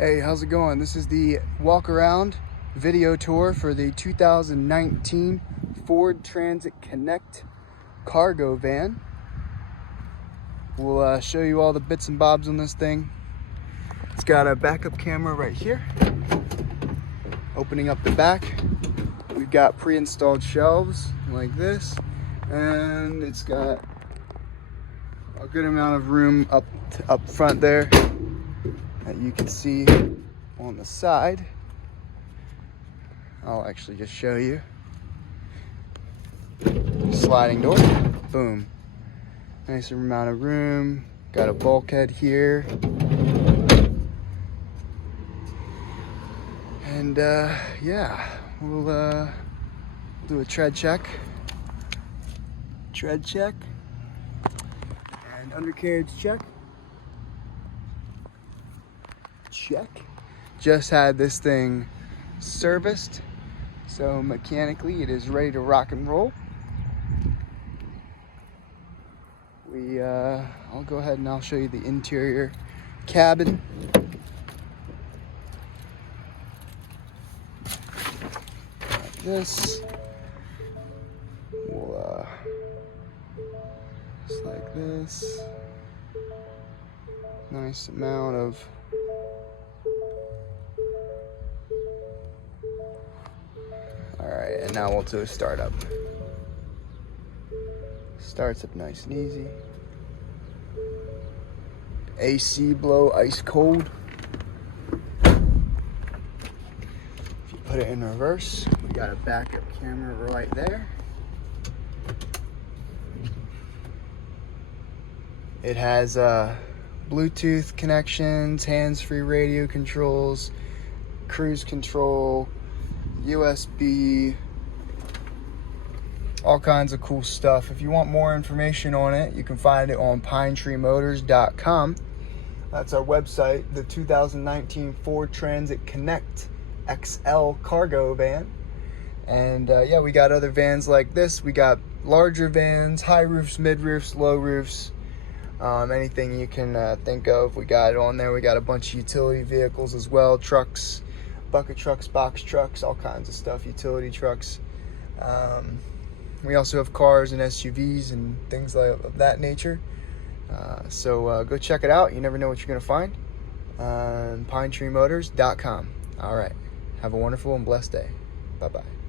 Hey, how's it going? This is the walk around video tour for the 2019 Ford Transit Connect cargo van. We'll show you all the bits and bobs on this thing. It's got a backup camera right here. Opening up the back, we've got pre-installed shelves like this, and it's got a good amount of room up front there that you can see on the side. I'll actually just show you. Sliding door, boom. Nice amount of room. Got a bulkhead here. And yeah, we'll do a tread check. And undercarriage check. Check. Just had this thing serviced, so mechanically it is ready to rock and roll. I'll go ahead and I'll show you the interior cabin. Like this. We'll just like this. Nice amount of Alright, and now we'll do a startup. Starts up nice and easy. AC blow ice cold. If you put it in reverse, we got a backup camera right there. It has Bluetooth connections, hands-free radio controls, cruise control, USB, all kinds of cool stuff. If you want more information on it, you can find it on pinetreemotors.com. That's our website. The 2019 Ford Transit Connect XL cargo van. And yeah, we got other vans like this. We got larger vans, high roofs, mid roofs, low roofs, anything you can think of. We got it on there. We got a bunch of utility vehicles as well, trucks, bucket trucks, box trucks, all kinds of stuff, utility trucks. We also have cars and SUVs and things of that nature. So go check it out. You never know what you're going to find. PineTreeMotors.com. All right. Have a wonderful and blessed day. Bye-bye.